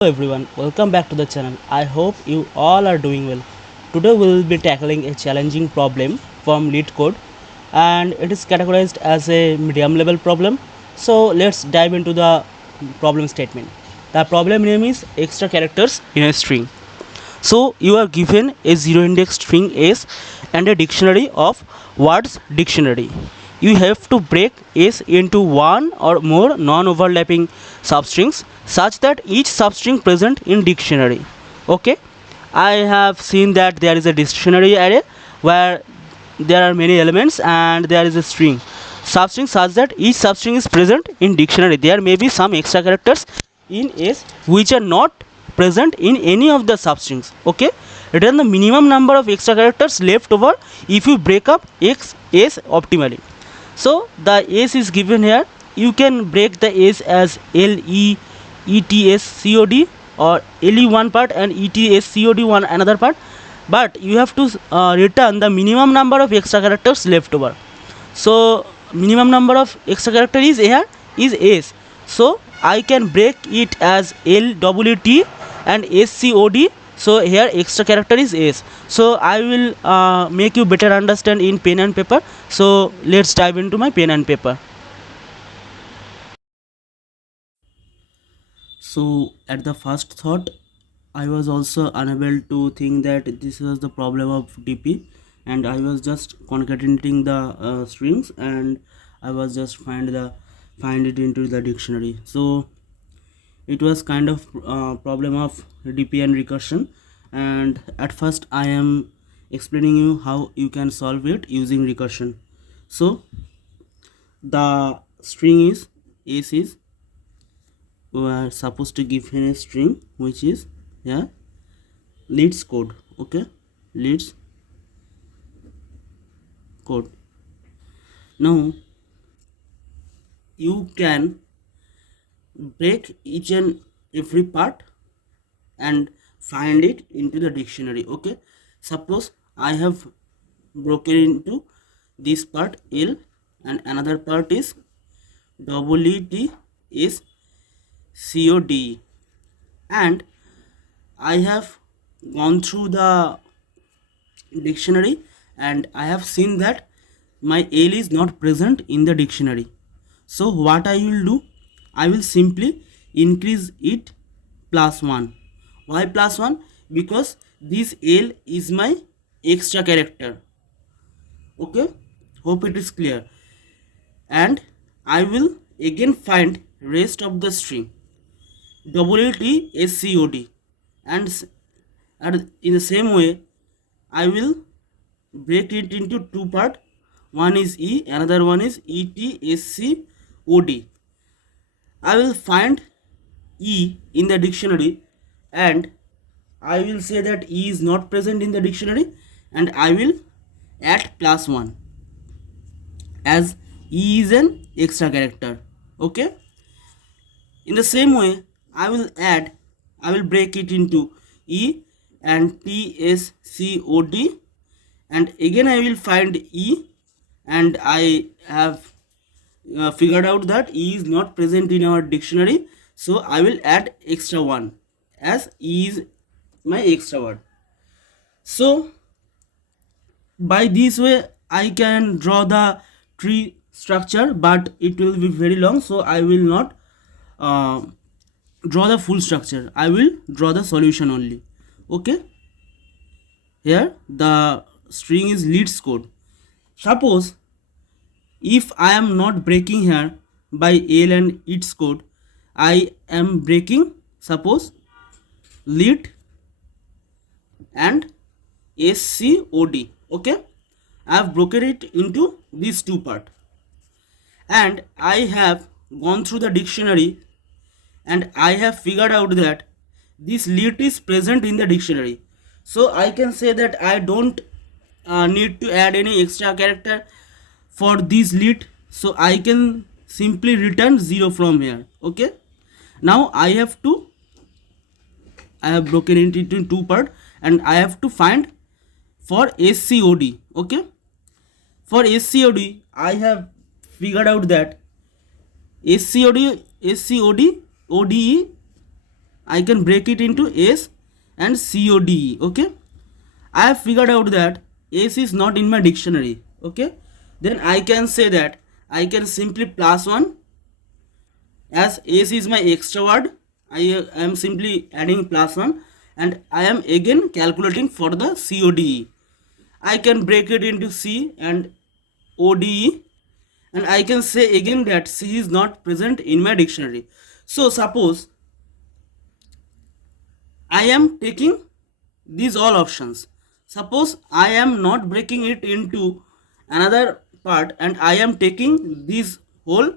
Hello everyone, welcome back to the channel. I hope you all are doing well. Today we will be tackling a challenging problem from Leetcode, and it is categorized as a medium level problem. So let's dive into the problem statement. The problem name is extra characters in a string. So you are given a zero index string S and a dictionary of words dictionary. You have to break S into one or more non-overlapping substrings such that each substring present in dictionary. Okay, I have seen that there is a dictionary array where there are many elements and there is a string substring such that each substring is present in dictionary. There may be some extra characters in S which are not present in any of the substrings. Okay, return the minimum number of extra characters left over if you break up x s optimally. So the s is given here. You can break the s as l e e t s c o d or l e one part and e t s c o d one another part, but you have to return the minimum number of extra characters left over. So minimum number of extra character is here is s. So I can break it as l w t and s c o d. So here extra character is s. So I will make you better understand in pen and paper. So let's dive into my pen and paper. So at the first thought, I was also unable to think that this was the problem of DP, and I was just concatenating the strings, and I was just find it into the dictionary. So it was kind of problem of DP and recursion, and at first I am explaining you how you can solve it using recursion. So the string is s is we are supposed to give him a string which is yeah leads code. Okay, leads code. Now you can break each and every part and find it into the dictionary. Okay, suppose I have broken into this part l and another part is WT is COD, and I have gone through the dictionary and I have seen that my L is not present in the dictionary. So what I will do, I will simply increase it plus 1. Why plus 1? Because this L is my extra character. Okay, hope it is clear. And I will again find rest of the string WTSCOD, and in the same way I will break it into two part. One is E, another one is ETSCOD. I will find E in the dictionary and I will say that E is not present in the dictionary, and I will add plus 1 as E is an extra character. Okay, in the same way I will break it into E and TSCOD, and again I will find E, and I have figured out that E is not present in our dictionary, so I will add extra 1 as E is my extra word. So by this way I can draw the tree structure, but it will be very long, so I will not uh, draw the full structure. I will draw the solution only. Okay, here the string is leads code. Suppose if I am not breaking here by L and its code, I am breaking suppose lead and SCOD. Okay, I have broken it into these two part, and I have gone through the dictionary and I have figured out that this lead is present in the dictionary. So I can say that I don't need to add any extra character for this lead, so I can simply return 0 from here. Okay, now I have broken it into two part, and I have to find for SCOD. Okay, for SCOD I have figured out that SCOD ODE I can break it into S and CODE. Okay, I have figured out that S is not in my dictionary. Okay, then I can say that I can simply plus 1, as S is my extra word. I am simply adding plus 1, and I am again calculating for the CODE. I can break it into C and ODE, and I can say again that C is not present in my dictionary. So suppose I am taking these all options. Suppose I am not breaking it into another part, and I am taking this whole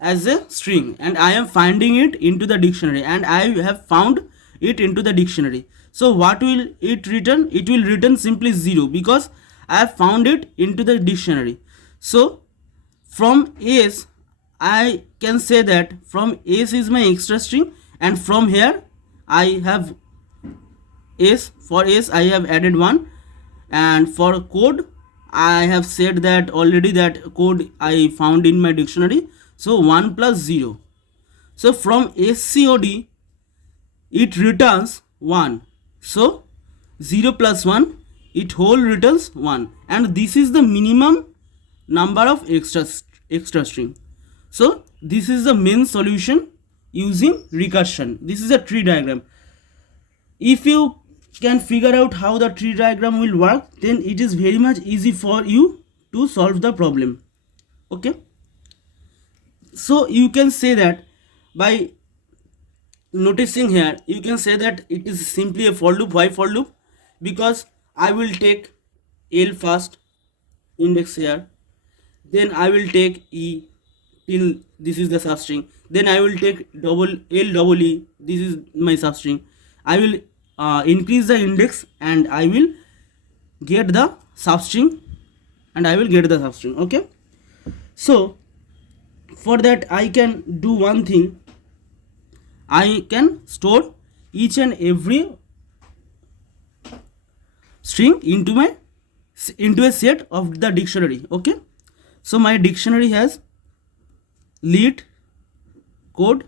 as a string, and I am finding it into the dictionary, and I have found it into the dictionary. So what will it return? It will return simply 0, because I have found it into the dictionary. So from S, I can say that from S is my extra string, and from here I have S. For S I have added 1, and for code I have said that already that code I found in my dictionary. So 1 plus 0. So from SCOD it returns 1. So 0 plus 1, it whole returns 1, and this is the minimum number of extra string. So this is the main solution using recursion. This is a tree diagram. If you can figure out how the tree diagram will work, then it is very much easy for you to solve the problem. Okay, so you can say that by noticing here, you can say that it is simply a for loop. Why for loop? Because I will take L first, index here, then I will take E till this is the substring, then I will take double L double E, this is my substring. I will increase the index, and I will get the substring, Okay, so for that I can do one thing. I can store each and every string into a set of the dictionary. Okay, so my dictionary has leet code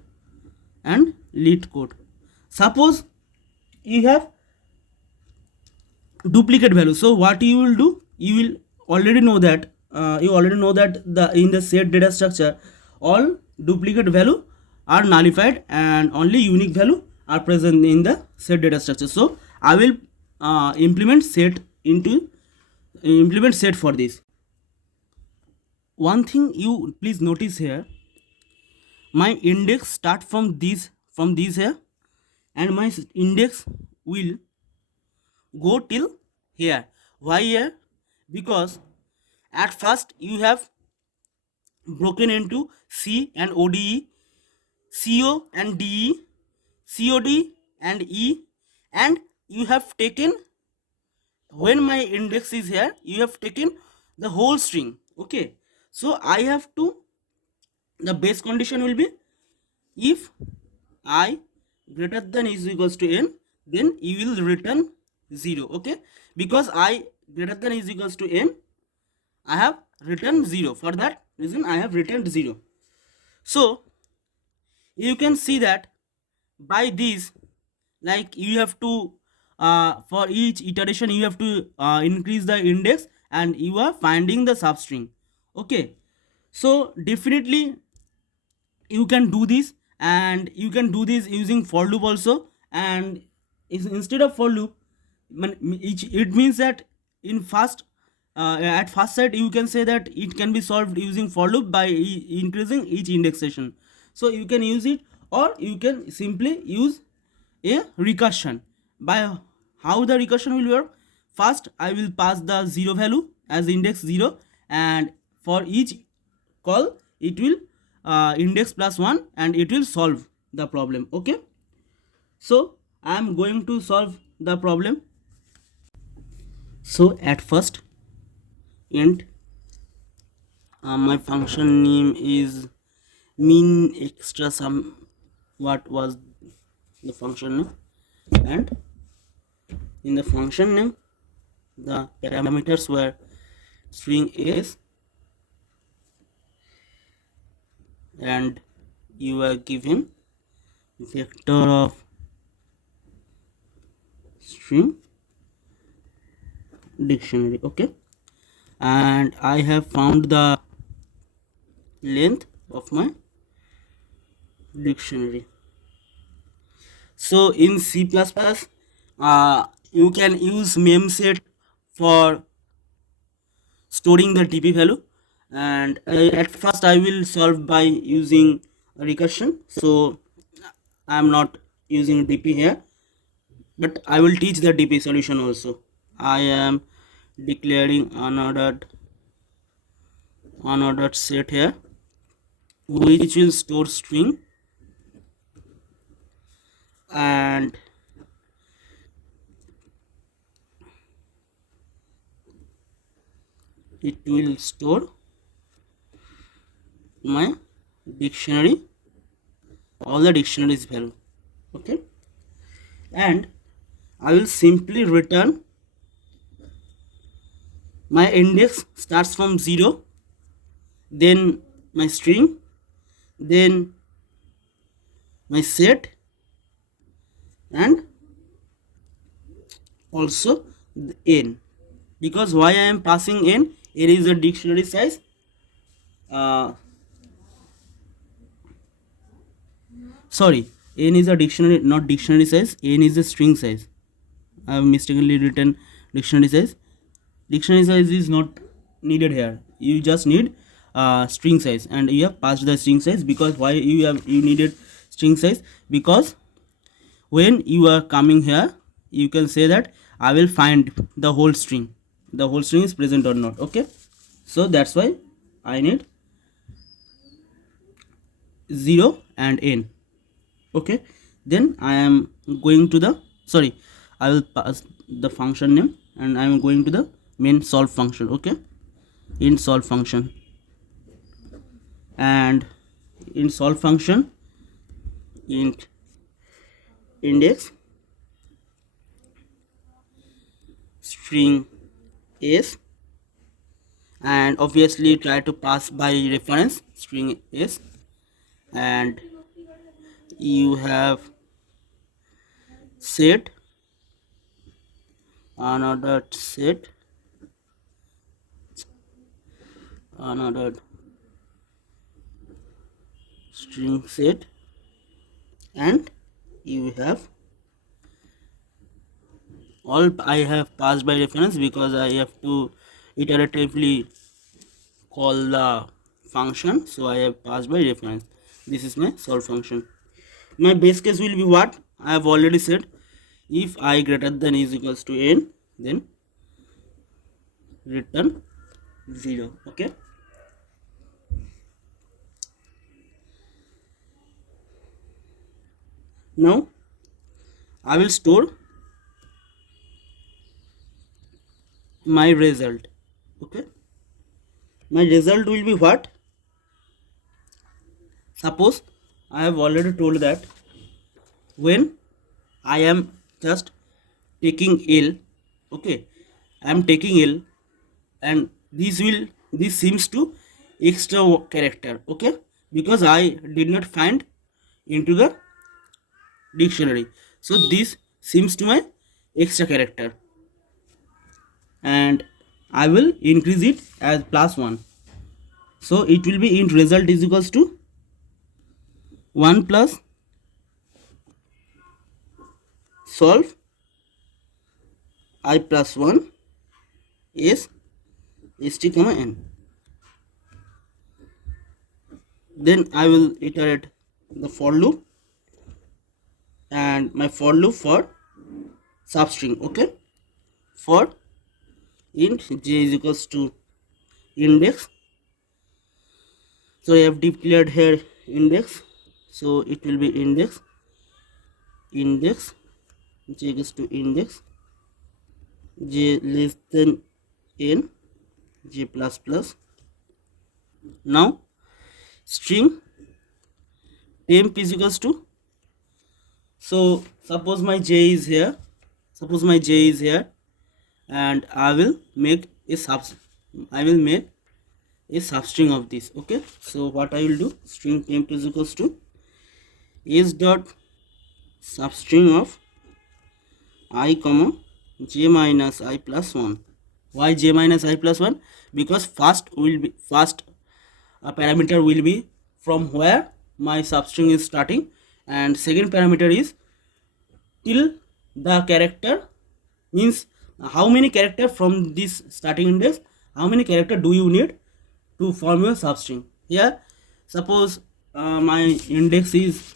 and Leetcode. Suppose you have duplicate value, so what you will do, you will already know that the in the set data structure all duplicate value are nullified, and only unique value are present in the set data structure. So I will implement set for this. One thing you please notice here, my index start from this here, and my index will go till here. Why here? Because at first you have broken into C and ODE, CO and DE, COD and E, and you have taken, when my index is here, you have taken the whole string. Okay, so I have to, the base condition will be, if I greater than is equals to n, then you will return 0. Okay, because I greater than is equals to n, I have written 0. For that reason I have written 0. So you can see that by this, like you have to for each iteration you have to increase the index, and you are finding the substring. Okay, so definitely you can do this, and you can do this using for loop also. And instead of for loop, it means that in first at first sight you can say that it can be solved using for loop by increasing each indexation. So you can use it, or you can simply use a recursion. By how the recursion will work, first I will pass the 0 value as index 0, and for each call it will index plus 1, and it will solve the problem. Okay, so I am going to solve the problem. So at first int my function name is min extra sum, what was the function name, and in the function name the parameters were string s, and you are given vector of string dictionary. Okay, and I have found the length of my dictionary. So in C++, you can use memset for storing the dp value, and at first I will solve by using recursion, so I am not using dp here, but I will teach the dp solution also. I am declaring unordered set here, which will store string, and it will store my dictionary, all the dictionaries value. Okay, and I will simply return my index starts from 0, then my string, then my set, and also the n. Because why I am passing n is a dictionary size. Sorry, n is a dictionary, not dictionary size. N is a string size. I have mistakenly written dictionary size. Dictionary size is not needed here. You just need string size, and you have passed the string size. Because why you needed string size? Because when you are coming here, you can say that I will find the whole string. The whole string is present or not. Okay, so that's why I need 0 and n. Okay, then I am going to the, sorry, I will pass the function name, and I am going to the main solve function. Okay, in solve function, and in solve function, int index string s, and obviously try to pass by reference string s, and you have set another set, another string set, and you have all. I have passed by reference because I have to iteratively call the function, so I have passed by reference. This is my solve function. My base case will be what I have already said. If I greater than is equals to n, then return 0. Okay, now I will store my result. Okay, my result will be what? Suppose I have already told that when I am just taking L, okay, I am taking L, and this seems to extra character. Okay, because I did not find into the dictionary, so this seems to my extra character, and I will increase it as +1. So it will be int result is equals to 1 plus solve I plus 1 is st comma n. Then I will iterate the for loop, and my for loop for substring. Okay, for int j is equals to index, so I have declared here index, so it will be index j equals to index j less than n, j plus plus. Now string temp is equals to, so suppose my j is here, and I will make a substring of this. Okay, so what I will do, string temp is equals to is dot substring of I comma j minus I plus 1. Why j minus I plus 1? Because first parameter will be from where my substring is starting, and second parameter is till the character, means how many character from this starting index, how many character do you need to form your substring. Here suppose my index is,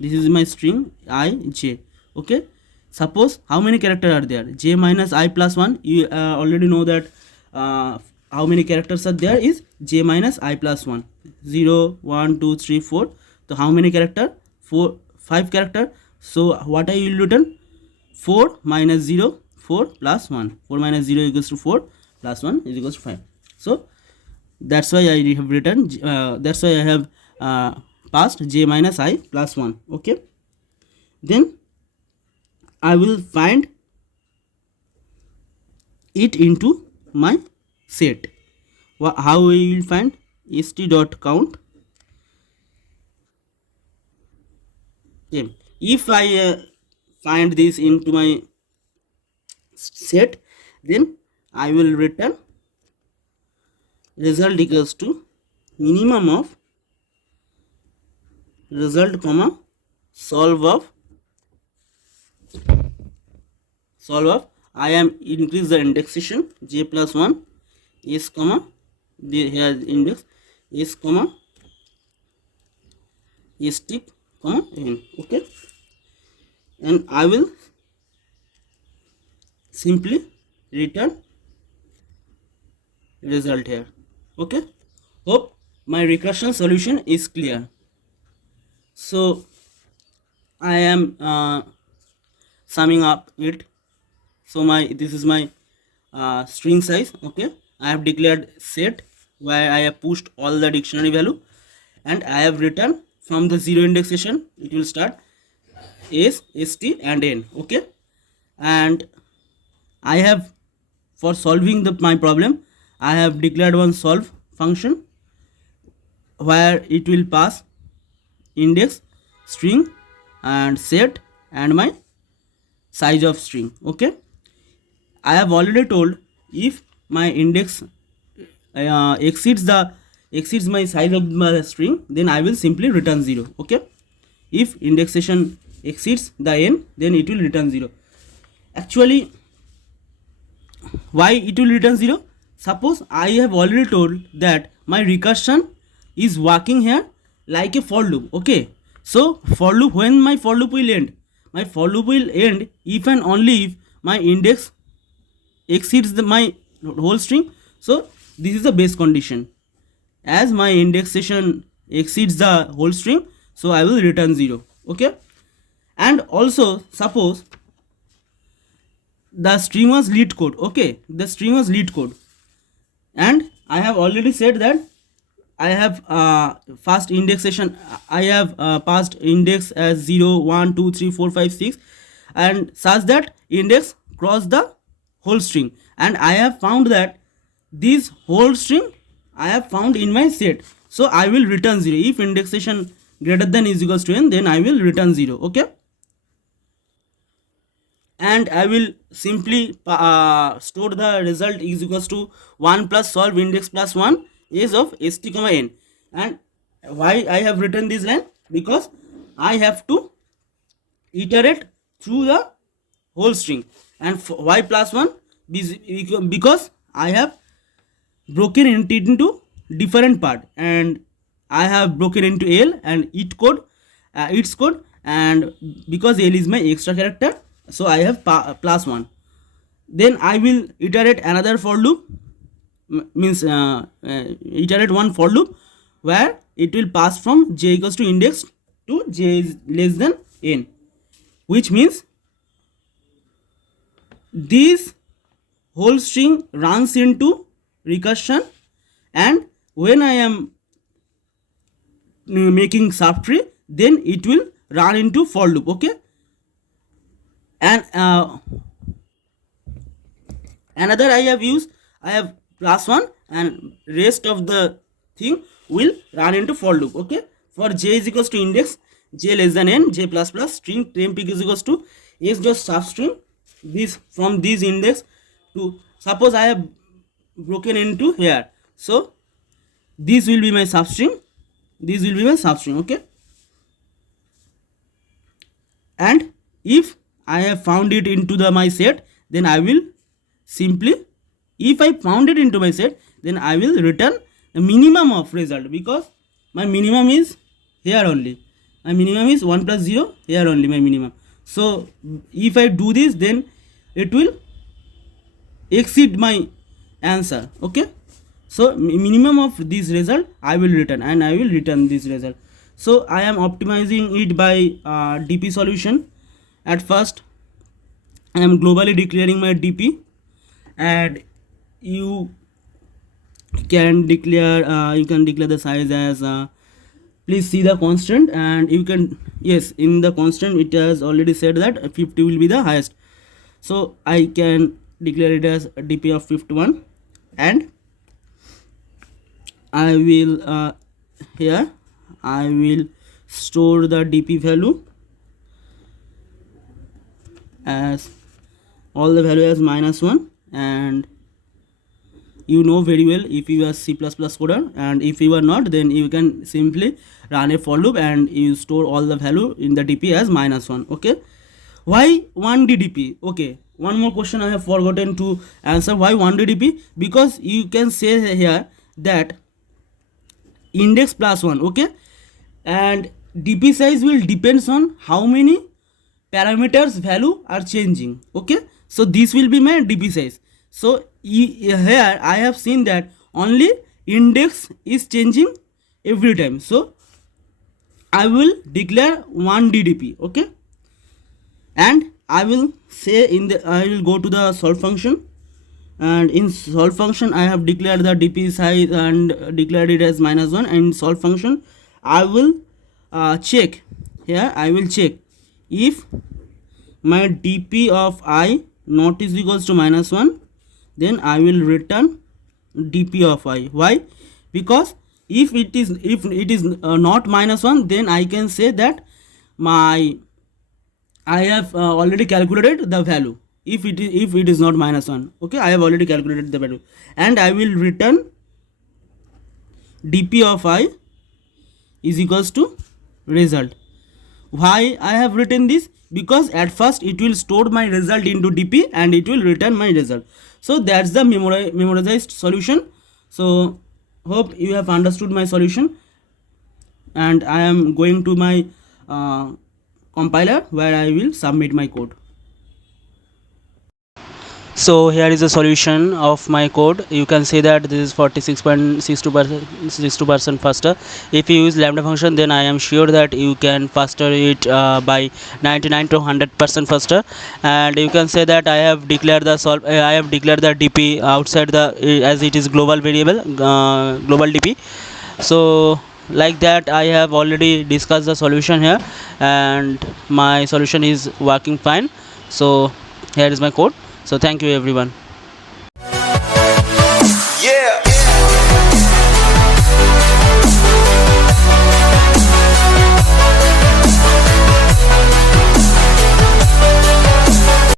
this is my string I j. Okay, suppose how many character are there, j minus I plus 1. You already know that how many characters are there is j minus I plus 1, 0 1 2 3 4. So how many character, 5 character. So what I will return, 4 minus 0, 4 plus 1. 4 minus 0 equals to 4 plus 1 is equals to 5. So that's why I have written, that's why I have passed j minus I plus 1. Okay, then I will find it into my set. How we will find, st dot count. Okay, if I find this into my set, then I will return result equals to minimum of result comma solve of I am increase the indexation j plus 1 s comma, the here index s comma st comma n. Okay, and I will simply return result here. Okay, hope my recursion solution is clear. So I am summing up it. So this is my string size. Okay, I have declared set where I have pushed all the dictionary value, and I have written from the 0 indexation it will start s, st and n. Okay, and I have, for solving my problem, I have declared one solve function where it will pass index, string and set and my size of string. Okay, I have already told, if my index exceeds my size of my string, then I will simply return 0. Okay, if indexation exceeds the n, then it will return 0. Actually, why it will return 0? Suppose I have already told that my recursion is working here like a for loop. Okay, so for loop, when my for loop will end, my for loop will end if and only if my index exceeds my whole string. So this is the base condition. As my indexation exceeds the whole string, so I will return 0. Okay, and also suppose the string was Leetcode. Okay, the string was Leetcode, and I have already said that I have fast indexation. I have passed index as 0 1 2 3 4 5 6, and such that index cross the whole string, and I have found that this whole string I have found in my set. So I will return 0. If indexation greater than is equals to n, then I will return 0. Okay, and I will simply store the result is equals to 1 plus solve index plus 1 is of st comma n. And why I have written this line? Because I have to iterate through the whole string. And y plus 1, because I have broken it into different part, and I have broken into L and its code, and because L is my extra character, so I have plus 1. Then I will iterate another for loop, means iterate one for loop where it will pass from j equals to index to j is less than n, which means this whole string runs into recursion, and when I am making subtree, then it will run into for loop. Okay, and another I have used, I have plus 1, and rest of the thing will run into for loop. Okay, for j is equals to index j less than n, j plus plus string temp is equals to s dot substring this from this index to, suppose I have broken into here, so this will be my substring, this will be my substring, okay. And if I have found it into the my set, then I will simply, if I found it into my set, then I will return the minimum of result, because my minimum is here only, my minimum is 1 plus 0, here only my minimum. So if I do this, then it will exceed my answer, okay. So minimum of this result I will return, and I will return this result. So I am optimizing it by DP solution. At first I am globally declaring my DP, and you can declare the size as please see the constant, and you can, yes, in the constant it has already said that 50 will be the highest, so I can declare it as a DP of 51, and I will here I will store the DP value as all the value as -1, and you know very well if you are C++ coder, and if you are not, then you can simply run a for loop and you store all the value in the DP as -1, okay. Why 1D DP? Okay, one more question I have forgotten to answer. Why 1D DP? Because you can say here that index plus 1, okay, and DP size will depends on how many parameters value are changing, okay. So this will be my DP size. So here I have seen that only index is changing every time, so I will declare 1D DP, okay. And I will say I will go to the solve function, and in solve function I have declared the DP size and declared it as -1, and in solve function I will check, here I will check if my DP of I not is equals to -1, then I will return DP of I. Why? Because if it is not -1, then I can say that I have already calculated the value. If it is not -1, okay, I have already calculated the value, and I will return DP of I is equals to result. Why I have written this? Because at first it will store my result into DP and it will return my result. So that's the memorized solution. So hope you have understood my solution, and I am going to my compiler where I will submit my code. So here is the solution of my code. You can see that this is 46.62% faster. If you use lambda function, then I am sure that you can faster it by 99 to 100% faster. And you can say that I have declared the DP outside the as it is global variable, global DP. So like that I have already discussed the solution here, and my solution is working fine. So here is my code. So thank you everyone.